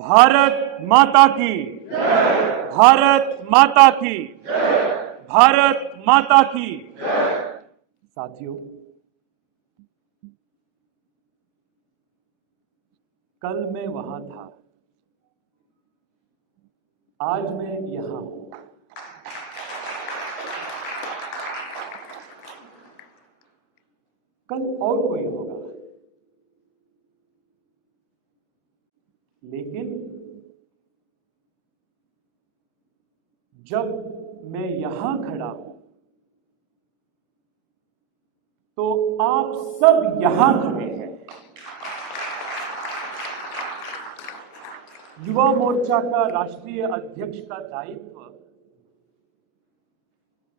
भारत माता की, भारत माता की, भारत माता की। साथियों, कल मैं वहां था, आज मैं यहां हूं। कल और कोई होगा, लेकिन जब मैं यहां खड़ा हूं तो आप सब यहां खड़े हैं। युवा मोर्चा का राष्ट्रीय अध्यक्ष का दायित्व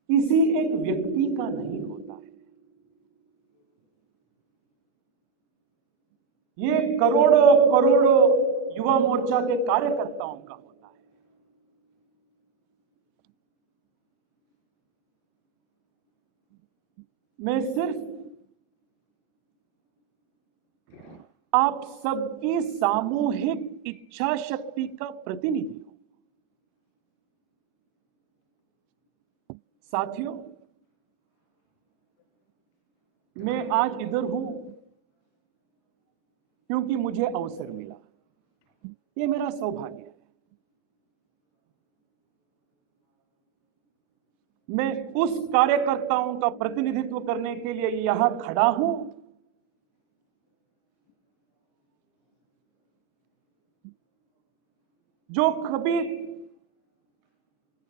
किसी एक व्यक्ति का नहीं होता है, ये करोड़ों करोड़ों युवा मोर्चा के कार्यकर्ताओं का होता है। मैं सिर्फ आप सबकी सामूहिक इच्छा शक्ति का प्रतिनिधि हूं। साथियों, मैं आज इधर हूं क्योंकि मुझे अवसर मिला। यह मेरा सौभाग्य है। मैं उस कार्यकर्ताओं का प्रतिनिधित्व करने के लिए यहां खड़ा हूं जो कभी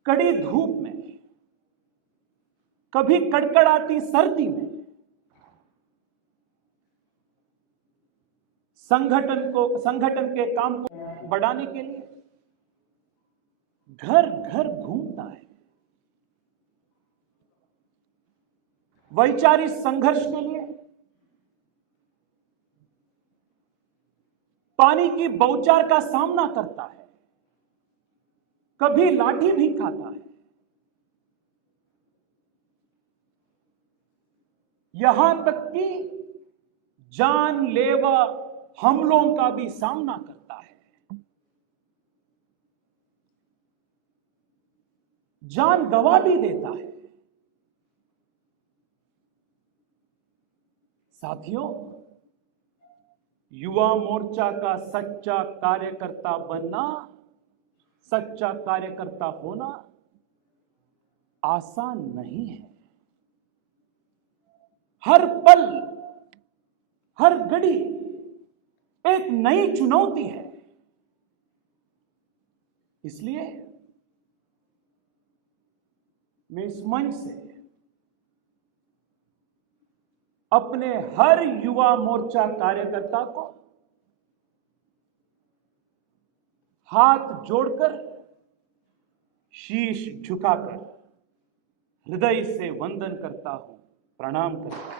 कड़ी धूप में, कभी कड़कड़ाती सर्दी में संगठन के काम को बढ़ाने के लिए घर घर घूमता है। वैचारिक संघर्ष के लिए पानी की बौछार का सामना करता है, कभी लाठी भी खाता है। यहां तक कि जानलेवा हमलों का भी सामना करता है, जान गंवा भी देता है। साथियों, युवा मोर्चा का सच्चा कार्यकर्ता बनना, सच्चा कार्यकर्ता होना आसान नहीं है। हर पल, हर घड़ी एक नई चुनौती है। इसलिए मैं इस मंच से अपने हर युवा मोर्चा कार्यकर्ता को हाथ जोड़कर, शीश झुकाकर हृदय से वंदन करता हूं, प्रणाम करता हूं।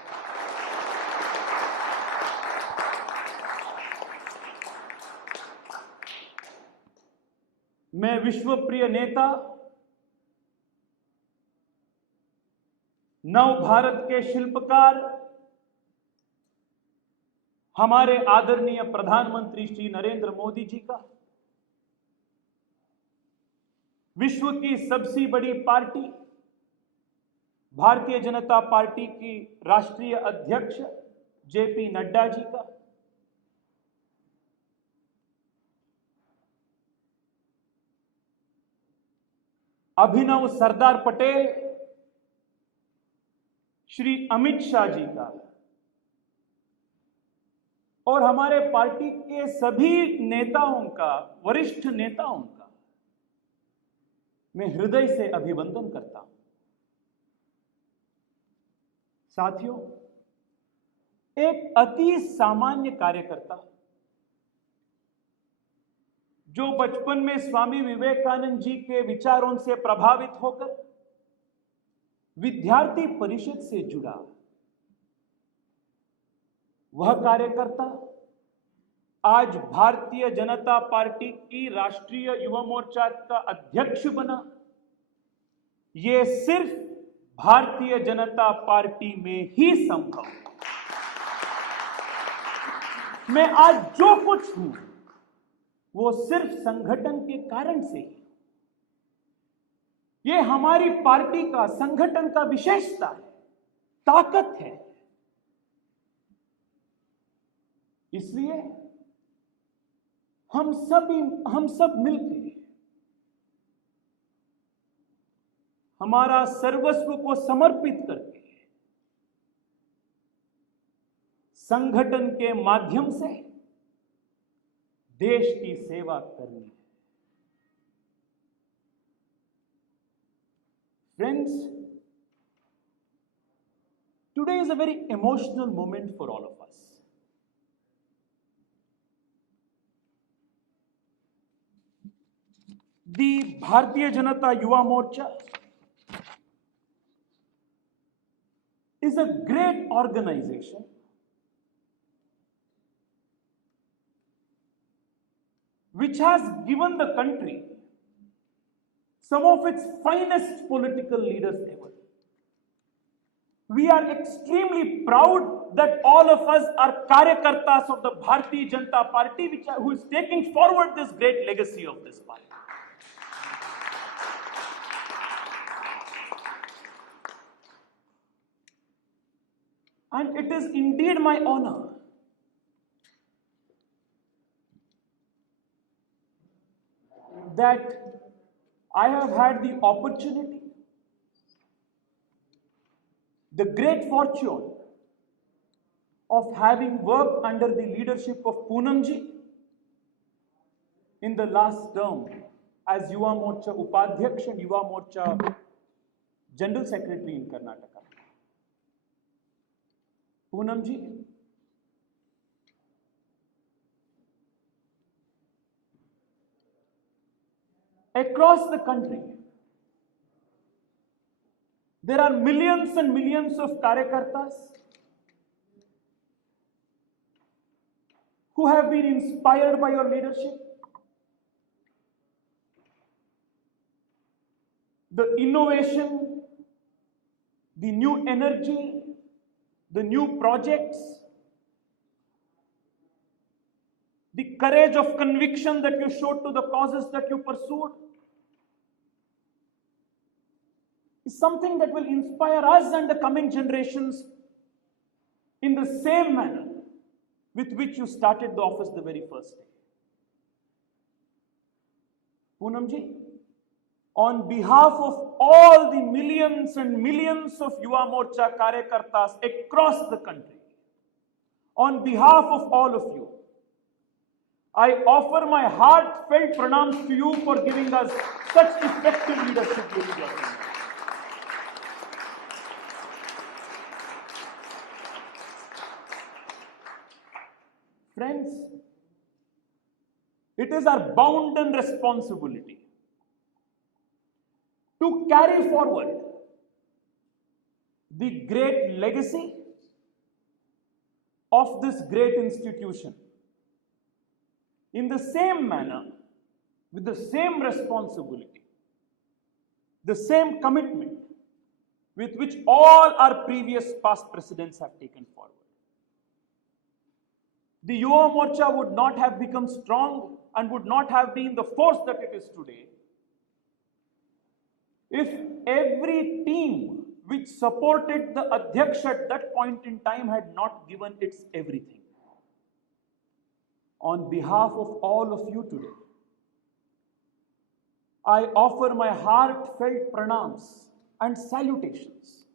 मैं विश्वप्रिय नेता, नव भारत के शिल्पकार, हमारे आदरणीय प्रधानमंत्री श्री नरेंद्र मोदी जी का, विश्व की सबसे बड़ी पार्टी भारतीय जनता पार्टी की राष्ट्रीय अध्यक्ष जेपी नड्डा जी का, अभिनव सरदार पटेल श्री अमित शाह जी का और हमारे पार्टी के सभी नेताओं का, वरिष्ठ नेताओं का मैं हृदय से अभिवंदन करता हूं। साथियों, एक अति सामान्य कार्यकर्ता जो बचपन में स्वामी विवेकानंद जी के विचारों से प्रभावित होकर विद्यार्थी परिषद से जुड़ा, वह कार्यकर्ता आज भारतीय जनता पार्टी की राष्ट्रीय युवा मोर्चा का अध्यक्ष बना। यह सिर्फ भारतीय जनता पार्टी में ही संभव है। मैं आज जो कुछ हूं, वो सिर्फ संगठन के कारण से ही। ये हमारी पार्टी का, संगठन का विशेषता है, ताकत है। इसलिए हम सब मिलकर हमारा सर्वस्व को समर्पित करके संगठन के माध्यम से देश की सेवा करनी है। Friends, today is a very emotional moment for all of us. The Bharatiya Janata Yuva Morcha is a great organization which has given the country some of its finest political leaders ever. We are extremely proud that all of us are Karyakartas of the Bharatiya Janata Party, who is taking forward this great legacy of this party. And it is indeed my honor that I have had the opportunity, the great fortune of having worked under the leadership of Poonamji in the last term as Yuva Morcha Upadhyaksh and Yuva Morcha General Secretary in Karnataka. Poonamji, across the country, there are millions and millions of Karyakartas who have been inspired by your leadership. The innovation, the new energy, the new projects, the courage of conviction that you showed to the causes that you pursued is something that will inspire us and the coming generations in the same manner with which you started the office the very first day. Poonamji, on behalf of all the millions and millions of Yuva Morcha Karyakartas across the country, on behalf of all of you, I offer my heartfelt pranams to you for giving us such effective leadership during your tenure. Friends, it is our bounden responsibility to carry forward the great legacy of this great institution in the same manner, with the same responsibility, the same commitment with which all our previous past presidents have taken forward. The Yuva Morcha would not have become strong and would not have been the force that it is today if every team which supported the Adhyaksh at that point in time had not given its everything. On behalf of all of you today, I offer my heartfelt pranams and salutations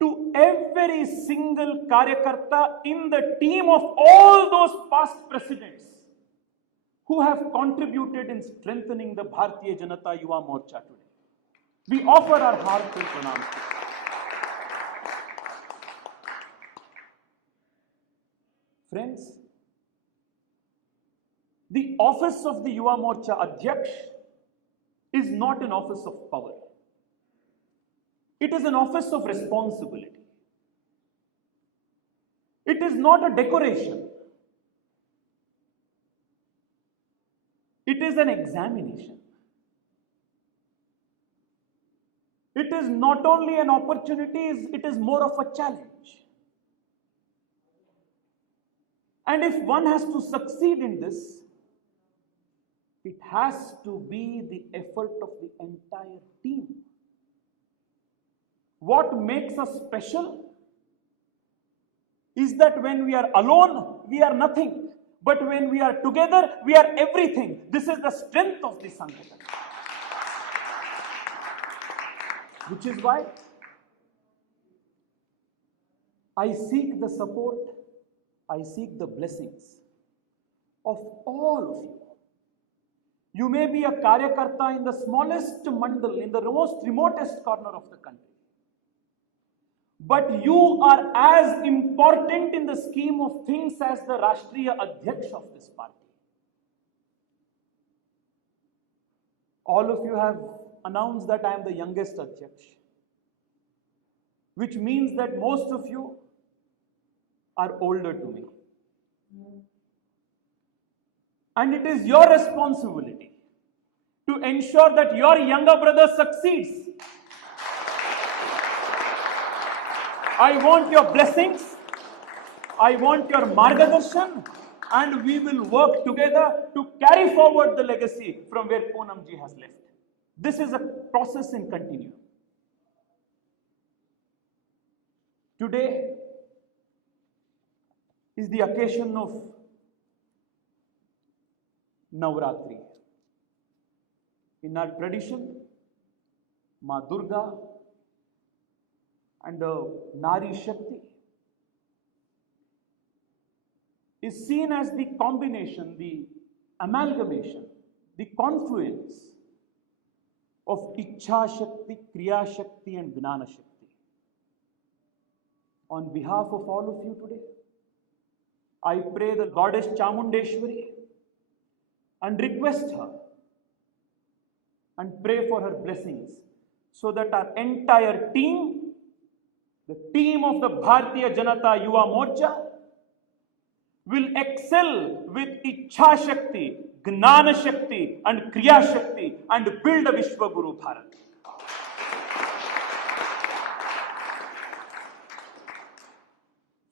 to every single Karyakarta in the team of all those past presidents who have contributed in strengthening the Bharatiya Janata Yuva Morcha today. We offer our heartfelt pranams to you. Friends, the office of the Yuva Morcha Adhyaksh is not an office of power. It is an office of responsibility. It is not a decoration. It is an examination. It is not only an opportunity, it is more of a challenge. And if one has to succeed in this, It has to be the effort of the entire team. What makes us special is that when we are alone, we are nothing. But when we are together, we are everything. This is the strength of the Sangathan. Which is why I seek the support, I seek the blessings of all of you. You may be a Karyakarta in the smallest mandal, in the most remotest corner of the country. But you are as important in the scheme of things as the Rashtriya Adhyaksh of this party. All of you have announced that I am the youngest Adhyaksh, which means that most of you are older to me. And it is your responsibility to ensure that your younger brother succeeds. I want your blessings, I want your margadarshan, and we will work together to carry forward the legacy from where Poonamji has left. This is a process in continuum. Today is the occasion of Navratri. In our tradition, Ma Durga and Nari Shakti is seen as the combination, the amalgamation, the confluence of Ichha Shakti, Kriya Shakti and Gnana Shakti. On behalf of all of you today, I pray the goddess Chamundeshwari and request her and pray for her blessings so that our entire team, the team of the Bharatiya Janata Yuva Morcha, will excel with Ichha Shakti, Gnana Shakti and Kriya Shakti and build a Vishwaguru Bharat.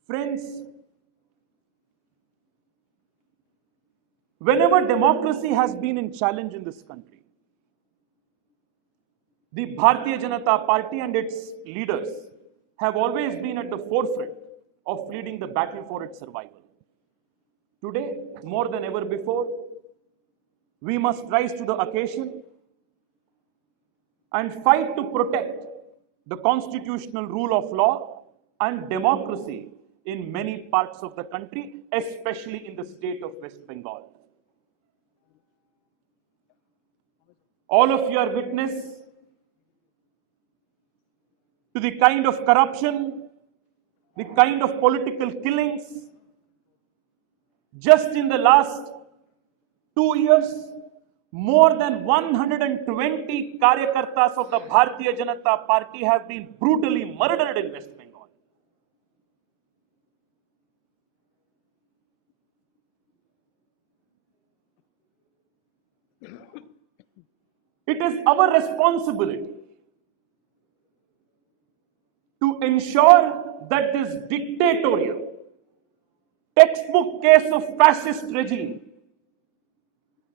Friends, whenever democracy has been in challenge in this country, the Bharatiya Janata Party and its leaders have always been at the forefront of leading the battle for its survival. Today, more than ever before, we must rise to the occasion and fight to protect the constitutional rule of law and democracy in many parts of the country, especially in the state of West Bengal. All of you are witness to the kind of corruption, the kind of political killings. Just in the last 2 years, more than 120 Karyakartas of the Bharatiya Janata Party have been brutally murdered in West Bengal. It is our responsibility to ensure that this dictatorial, textbook case of fascist regime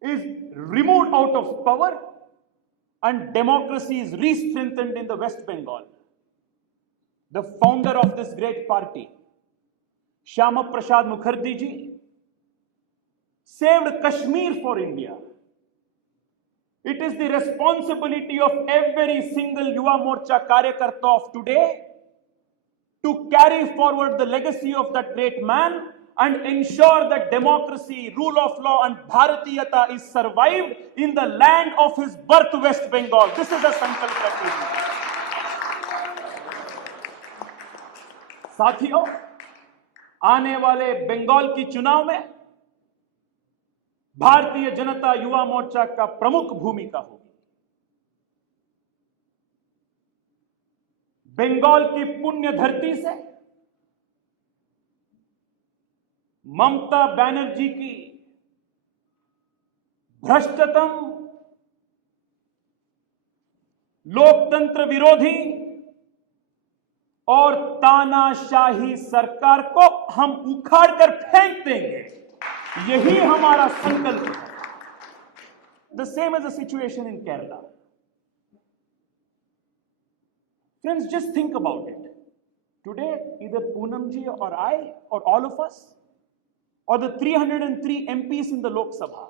is removed out of power and democracy is re-strengthened in the West Bengal. The founder of this great party, Shyama Prasad Mukherjee ji, saved Kashmir for India. It is the responsibility of every single Yuva Morcha Karyakarta of today to carry forward the legacy of that great man and ensure that democracy, rule of law and Bharatiyata is survived in the land of his birth, West Bengal. This is a sankalp. साथियों, आने वाले बंगाल की चुनाव में भारतीय जनता युवा मोर्चा का प्रमुख भूमिका होगी। बंगाल की पुण्य धरती से ममता बनर्जी की भ्रष्टतम, लोकतंत्र विरोधी और तानाशाही सरकार को हम उखाड़ कर फेंक देंगे। यही हमारा संकल्प है। the same as the situation in Kerala. Friends, just think about it. Today, either Poonamji or I, or all of us, or the 303 MPs in the Lok Sabha,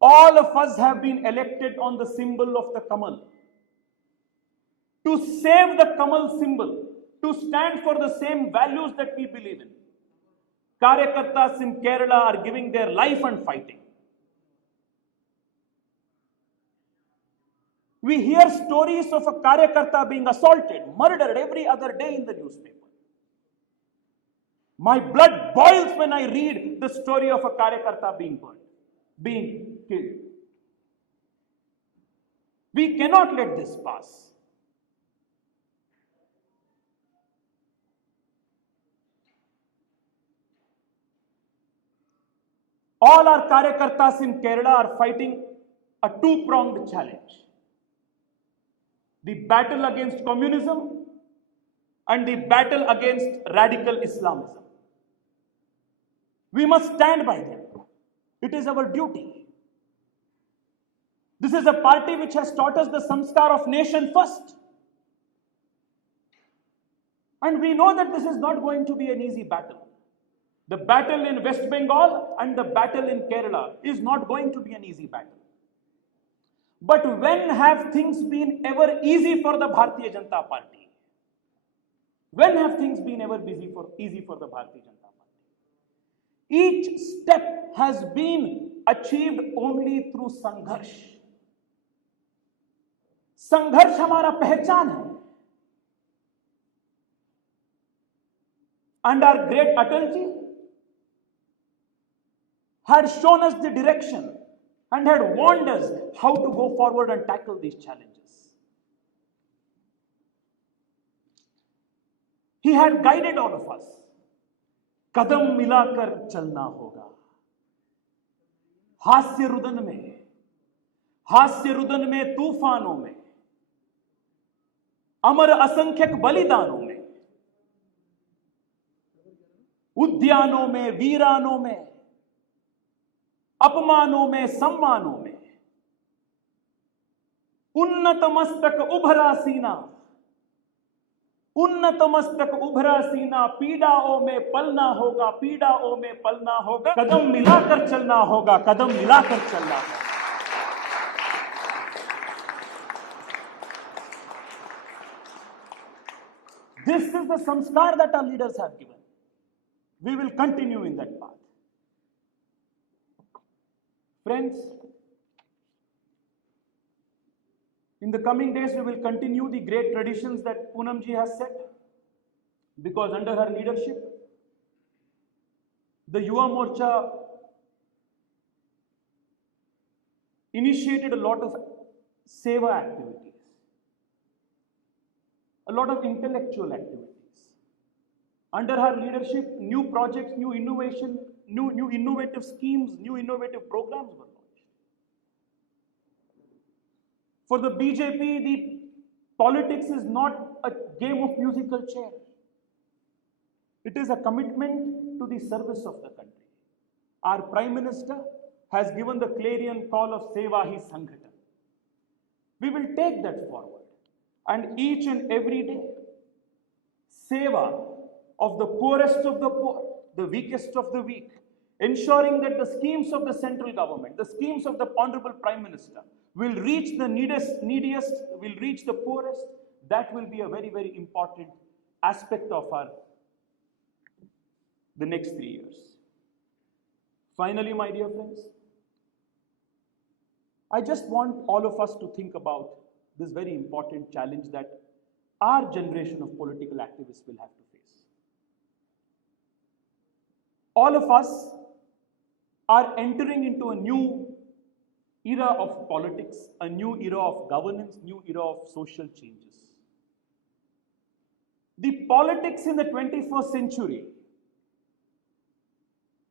all of us have been elected on the symbol of the Kamal. To save the Kamal symbol, to stand for the same values that we believe in. Karyakartas in Kerala are giving their life and fighting. We hear stories of a Karyakarta being assaulted, murdered every other day in the newspaper. My blood boils when I read the story of a Karyakarta being burned, being killed. We cannot let this pass. All our Karyakartas in Kerala are fighting a two-pronged challenge. The battle against communism and the battle against radical Islamism. We must stand by them. It is our duty. This is a party which has taught us the samskar of nation first. And we know that this is not going to be an easy battle. The battle in West Bengal and the battle in Kerala is not going to be an easy battle. But when have things been ever easy for the Bharatiya Janata Party? When have things been ever easy for the Bharatiya Janata Party? Each step has been achieved only through Sangharsh. Sangharsh हमारा पहचान है. And our great Atalji had shown us the direction and had warned us how to go forward and tackle these challenges. He had guided all of us. कदम मिलाकर चलना होगा. हास्य रुदन में तूफानों में, अमर असंख्यक बलिदानों में, उद्यानों में, वीरानों में, अपमानों में, सम्मानों में, उन्नत मस्तक उभरा सीना, पीड़ाओं में पलना होगा, पीड़ाओं में पलना होगा, कदम मिलाकर चलना होगा, कदम मिलाकर चलना होगा. This is the samskar that our leaders have given. We will continue in that path. Friends, in the coming days, we will continue the great traditions that Poonamji has set, because under her leadership, the Yuva Morcha initiated a lot of seva activities, a lot of intellectual activities. Under her leadership, new projects, new innovation, new innovative schemes, new innovative programs were launched. For the BJP, the politics is not a game of musical chair. It is a commitment to the service of the country. Our Prime Minister has given the clarion call of Seva Hi Sanghatan. We will take that forward, and each and every day, Seva of the poorest of the poor, the weakest of the weak, ensuring that the schemes of the central government, the schemes of the Honorable Prime Minister will reach the neediest, will reach the poorest. That will be a very, very important aspect of the next 3 years. Finally, my dear friends, I just want all of us to think about this very important challenge that our generation of political activists will have to face. All of us are entering into a new era of politics, a new era of governance, new era of social changes. The politics in the 21st century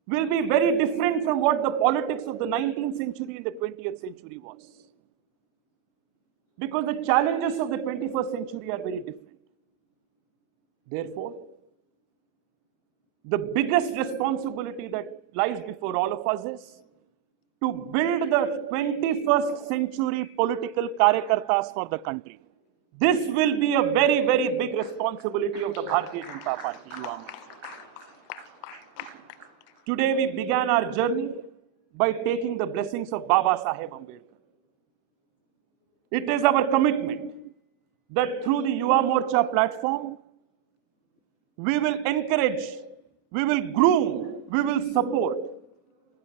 will be very different from what the politics of the 19th century and the 20th century was. Because the challenges of the 21st century are very different. Therefore, the biggest responsibility that lies before all of us is to build the 21st century political karyakartas for the country. This will be a very, very big responsibility of the Bharatiya Janata Party, Yuva Morcha. Today we began our journey by taking the blessings of Baba Saheb Ambedkar. It is our commitment that through the Yuva Morcha platform, we will encourage, we will groom, we will support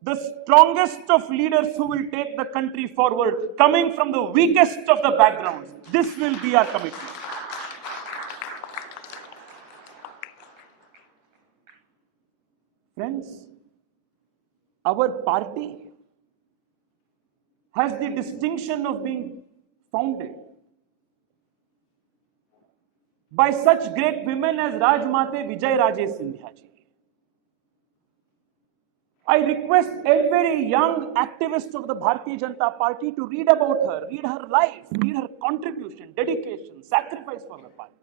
the strongest of leaders who will take the country forward, coming from the weakest of the backgrounds. This will be our commitment. Friends, our party has the distinction of being founded by such great women as Rajmate Vijay Raje Scindia ji. I request every young activist of the Bharatiya Janata Party to read about her, read her life, read her contribution, dedication, sacrifice for the party.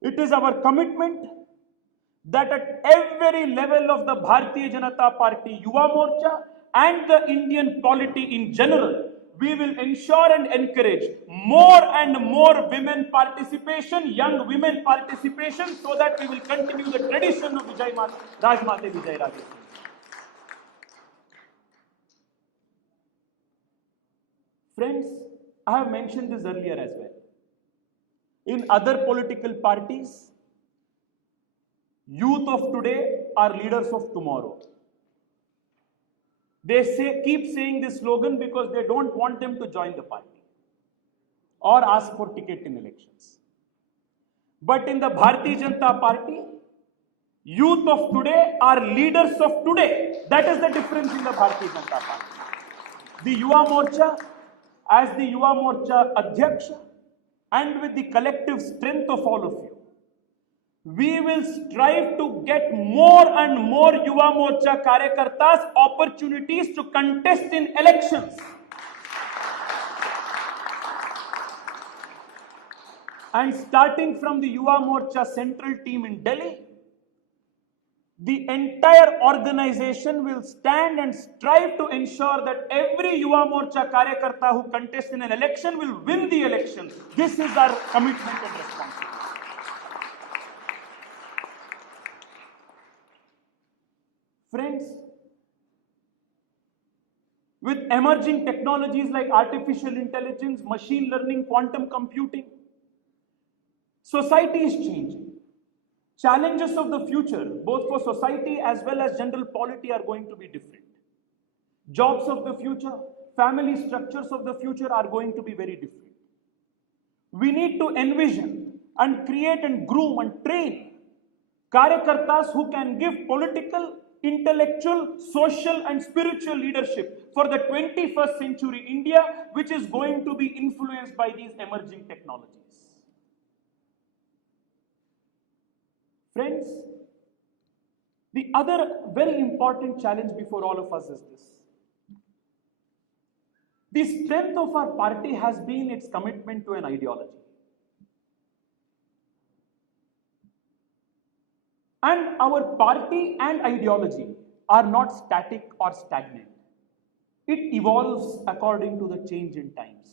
It is our commitment that at every level of the Bharatiya Janata Party, Yuva Morcha and the Indian polity in general, we will ensure and encourage more and more women participation, young women participation, so that we will continue the tradition of Rajmate Vijay Raje. Friends, I have mentioned this earlier as well. In other political parties, youth of today are leaders of tomorrow. They keep saying this slogan because they don't want them to join the party or ask for ticket in elections. But in the Bharatiya Janata Party, youth of today are leaders of today. That is the difference in the Bharatiya Janata Party. The Yuva Morcha, as the Yuva Morcha Adhyaksha, and with the collective strength of all of you, we will strive to get more and more Yuva Morcha Karyakartas opportunities to contest in elections. And starting from the Yuva Morcha central team in Delhi, the entire organization will stand and strive to ensure that every Yuva Morcha Karyakarta who contests in an election will win the election. This is our commitment and responsibility. Friends, with emerging technologies like artificial intelligence, machine learning, quantum computing, society is changing. Challenges of the future, both for society as well as general polity, are going to be different. Jobs of the future, family structures of the future are going to be very different. We need to envision and create and groom and train Karyakartas who can give political, intellectual, social and spiritual leadership for the 21st century India, which is going to be influenced by these emerging technologies. Friends, the other very important challenge before all of us is this. The strength of our party has been its commitment to an ideology. And our party and ideology are not static or stagnant. It evolves according to the change in times.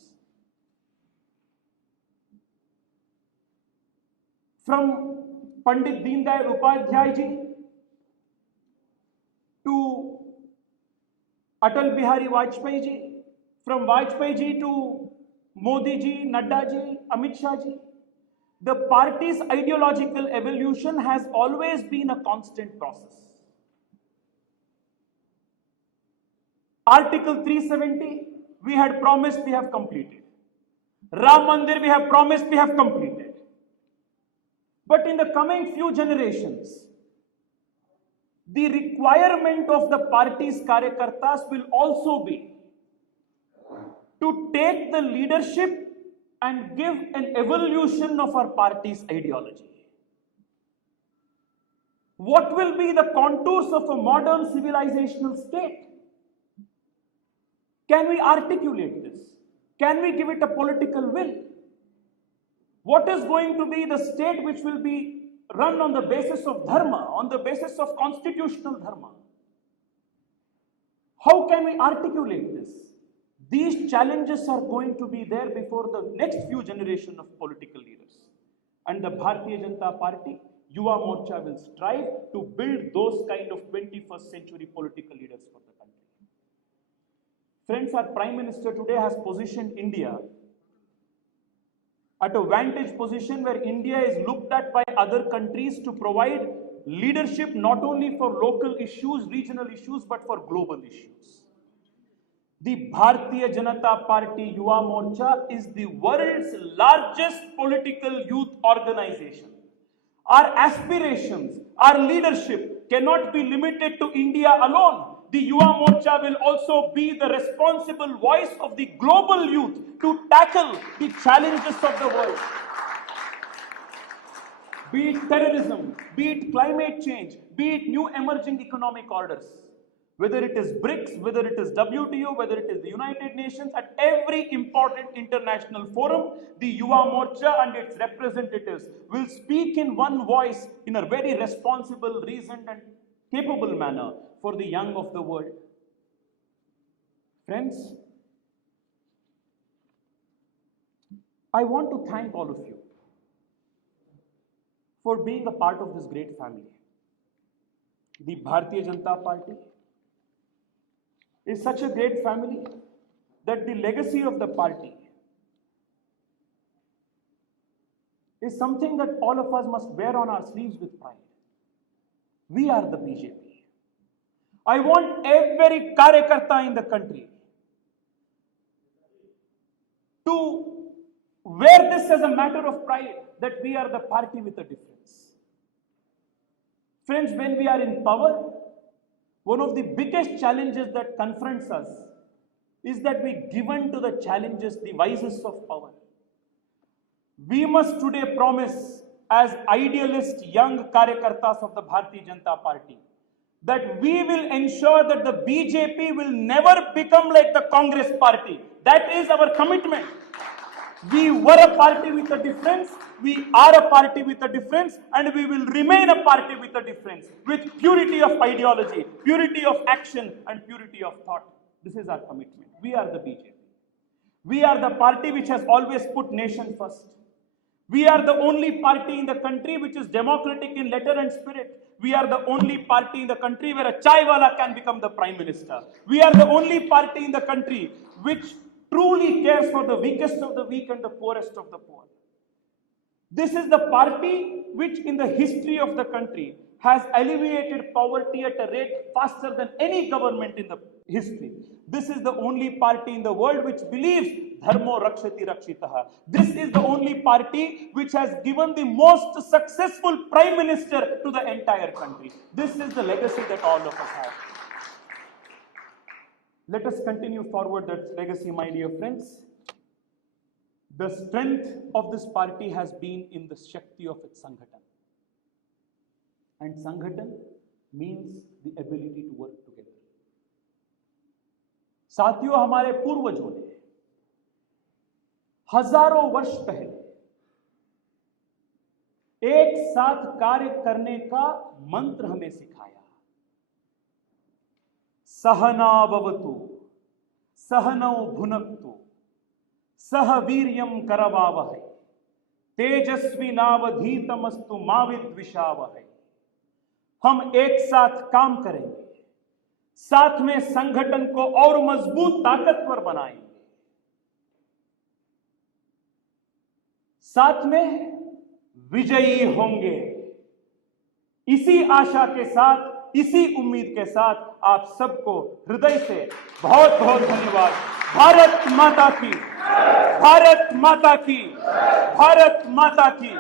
From Pandit Deendayal Upadhyay ji to Atal Bihari Vajpayee ji, from Vajpayee ji to Modi ji, Nadda ji, Amit Shah ji, the party's ideological evolution has always been a constant process. Article 370, we had promised, we have completed. Ram Mandir, we have promised, we have completed. But in the coming few generations, the requirement of the party's Karyakartas will also be to take the leadership and give an evolution of our party's ideology. What will be the contours of a modern civilizational state? Can we articulate this? Can we give it a political will? What is going to be the state which will be run on the basis of dharma, on the basis of constitutional dharma? How can we articulate this? These challenges are going to be there before the next few generations of political leaders. And the Bharatiya Janata Party, Yuva Morcha will strive to build those kind of 21st century political leaders for the country. Friends, our Prime Minister today has positioned India at a vantage position where India is looked at by other countries to provide leadership not only for local issues, regional issues, but for global issues. The Bharatiya Janata Party Yuva Morcha is the world's largest political youth organization. Our aspirations, our leadership cannot be limited to India alone. The Yuva Morcha will also be the responsible voice of the global youth to tackle the challenges of the world. Be it terrorism, be it climate change, be it new emerging economic orders. Whether it is BRICS, whether it is WTO, whether it is the United Nations, at every important international forum, the Yuva Morcha and its representatives will speak in one voice in a very responsible, reasoned and capable manner for the young of the world. Friends, I want to thank all of you for being a part of this great family. The Bharatiya Janata Party is such a great family that the legacy of the party is something that all of us must wear on our sleeves with pride. We are the BJP. I want every karyakarta in the country to wear this as a matter of pride, that we are the party with a difference. Friends, when we are in power, one of the biggest challenges that confronts us is that we give in to the challenges, the vices of power. We must today promise, as idealist young karyakartas of the Bharatiya Janata Party, that we will ensure that the BJP will never become like the Congress party. That is our commitment. We were a party with a difference, we are a party with a difference, and we will remain a party with a difference, with purity of ideology, purity of action, and purity of thought. This is our commitment. We are the BJP. We are the party which has always put nation first. We are the only party in the country which is democratic in letter and spirit. We are the only party in the country where a chaiwala can become the Prime Minister. We are the only party in the country which truly cares for the weakest of the weak and the poorest of the poor. This is the party which in the history of the country has alleviated poverty at a rate faster than any government in the history. This is the only party in the world which believes dharmo rakshati rakshitaha. This is the only party which has given the most successful Prime Minister to the entire country. This is the legacy that all of us have. Let us continue forward that legacy, my dear friends. The strength of this party has been in the Shakti of its Sanghatan. And Sanghatan means the ability to work together. साथियों, हमारे पूर्वजों ने हजारों वर्ष पहले एक साथ कार्य करने का मंत्र हमें सिखाया। सहना भवतु सहनौ भुनक्तु सह वीर्यं करवावहै तेजस्विनावधीतमस्तु मा विद्विषावहै। हम एक साथ काम करेंगे, साथ में संगठन को और मजबूत ताकतवर बनाएंगे, साथ में विजयी होंगे। इसी आशा के साथ, इसी उम्मीद के साथ आप सबको हृदय से बहुत बहुत धन्यवाद। भारत माता की, भारत माता की, भारत माता की।